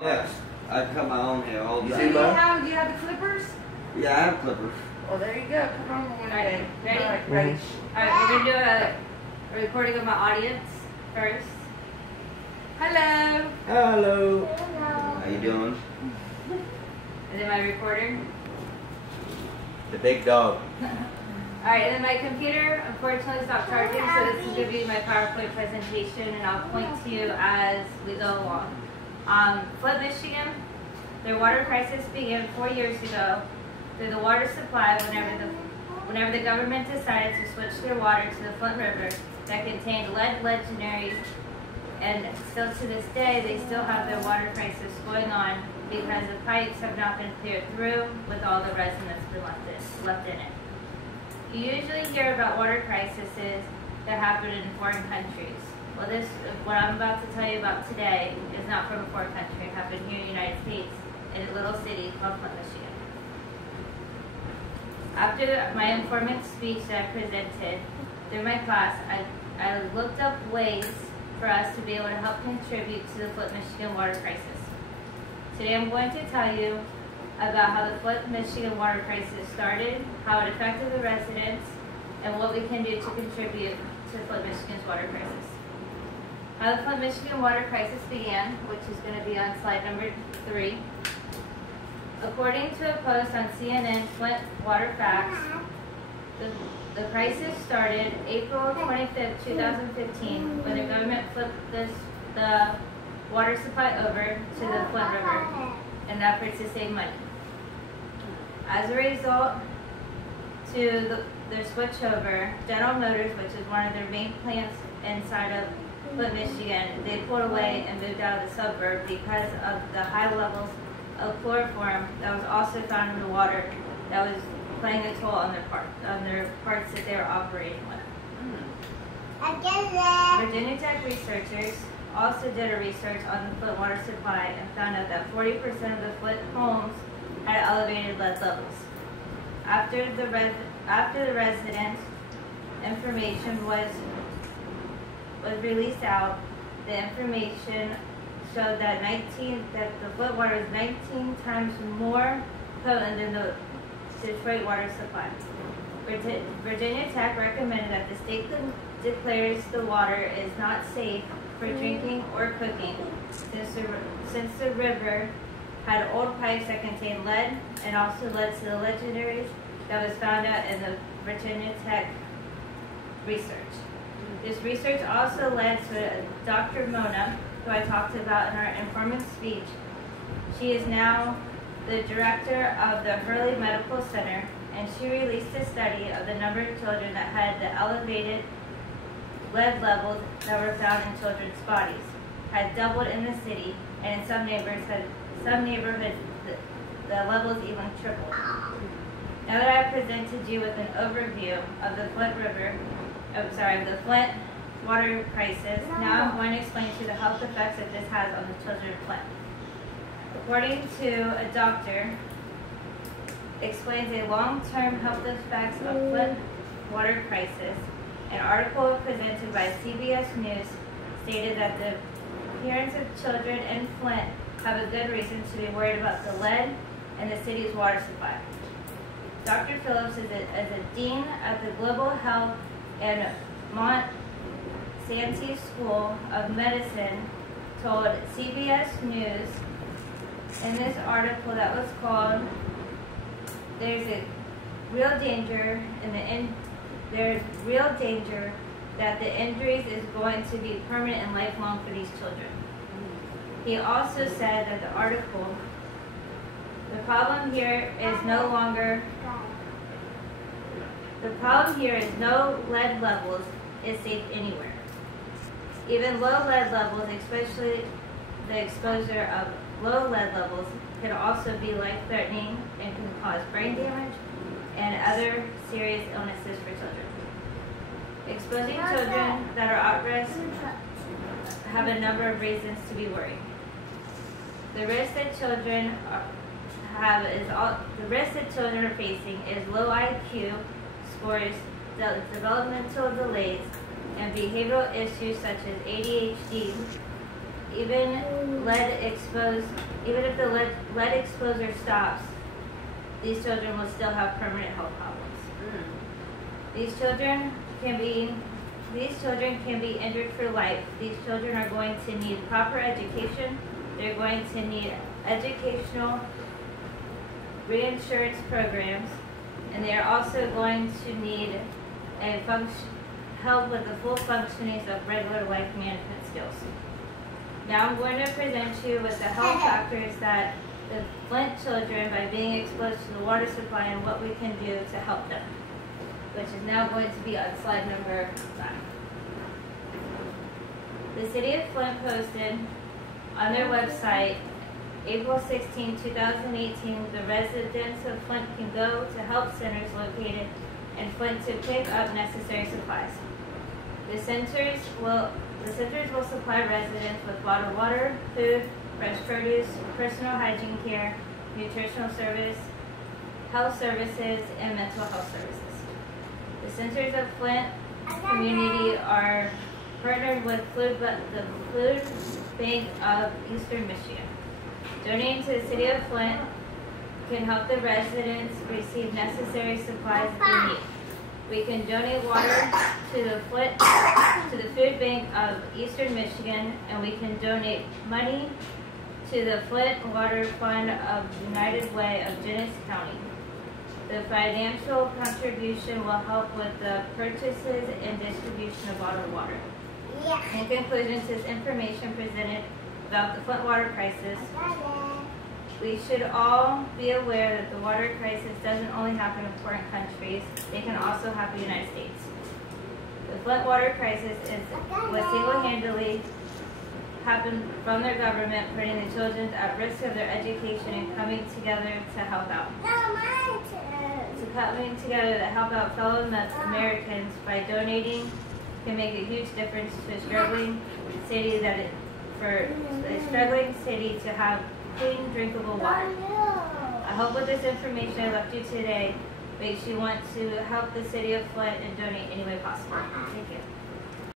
Yes, I cut my own hair all the Do time. you have the clippers? Yeah, I have clippers. Oh, there you go. Put on one. Alright, ready? Ready. Alright, we're gonna do a recording of my audience first. Hello! Hello. How you doing? And then my recorder. The big dog. Alright, and then my computer unfortunately stopped charging, so this is gonna be my PowerPoint presentation, and I'll point to you as we go along. Flint, Michigan, their water crisis began 4 years ago through the water supply whenever the government decided to switch their water to the Flint River that contained lead legendaries, and still to this day they still have their water crisis going on because the pipes have not been cleared through with all the resin that's been left in it. You usually hear about water crises that happen in foreign countries. Well, what I'm about to tell you about today is not from a foreign country. It happened here in the United States in a little city called Flint, Michigan. After my informant speech that I presented through my class, I looked up ways for us to be able to help contribute to the Flint, Michigan water crisis. Today I'm going to tell you about how the Flint, Michigan water crisis started, how it affected the residents, and what we can do to contribute to Flint, Michigan's water crisis. How the Flint, Michigan water crisis began, which is going to be on slide number 3. According to a post on CNN Flint Water Facts, the crisis started April 25, 2015, when the government flipped the water supply over to the Flint River in an effort to save money. As a result to their switchover, General Motors, which is one of their main plants inside of Flint, Michigan, they pulled away and moved out of the suburb because of the high levels of chloroform that was also found in the water that was playing a toll on their parts that they were operating with. Virginia Tech researchers also did a research on the Flint water supply and found out that 40% of the Flint homes had elevated lead levels. After the resident information was released out, the information showed that the Flint water is 19 times more potent than the Detroit water supply. Virginia Tech recommended that the state declares the water is not safe for drinking or cooking, since the river had old pipes that contained lead and also led to the legendaries that was found out in the Virginia Tech research. This research also led to Dr. Mona, who I talked about in our informant speech. She is now the director of the Hurley Medical Center, and she released a study of the number of children that had the elevated lead levels that were found in children's bodies, had doubled in the city, and in some neighborhoods the levels even tripled. Now that I presented you with an overview of the the Flint water crisis, now I'm going to explain to you the health effects that this has on the children of Flint. According to a doctor, explains a long-term health effects of Flint water crisis. An article presented by CBS News stated that the parents of children in Flint have a good reason to be worried about the lead in the city's water supply. Dr. Phillips is a dean at the Global Health and Mont Santy School of Medicine, told CBS News in this article that was called "There's a real danger that the injuries is going to be permanent and lifelong for these children." He also said that the article, the problem here is no lead levels is safe anywhere. Even low lead levels, especially the exposure of low lead levels, can also be life-threatening and can cause brain damage and other serious illnesses for children. Exposing children that are at risk have a number of reasons to be worried. The risk that children are facing is low IQ scores, developmental delays, and behavioral issues such as ADHD, even if the lead exposure stops, these children will still have permanent health problems. These children can be injured for life. These children are going to need proper education. They're going to need educational reinsurance programs, and they are also going to need help with the full functionings of regular life management skills. Now I'm going to present you with the health factors that the Flint children, by being exposed to the water supply, and what we can do to help them, which is now going to be on slide number 5. The City of Flint posted on their website, April 16, 2018, the residents of Flint can go to help centers located in Flint to pick up necessary supplies. The centers will supply residents with bottled water, food, fresh produce, personal hygiene care, nutritional service, health services, and mental health services. The Centers of Flint community are partnered with the Food Bank of Eastern Michigan. Donating to the City of Flint can help the residents receive necessary supplies they need. We can donate water to the Food Bank of Eastern Michigan, and we can donate money to the Flint Water Fund of United Way of Genesee County. The financial contribution will help with the purchases and distribution of bottled water. In conclusion to this information presented about the Flint water crisis, we should all be aware that the water crisis doesn't only happen in foreign countries, it can also happen in the United States. The Flint water crisis was single-handedly happened from their government, putting the children at risk of their education and coming together to help out. Coming together to help out fellow Americans by donating can make a huge difference to a struggling city to have clean, drinkable water. I hope with this information I left you today makes you want to help the City of Flint and donate any way possible. Thank you.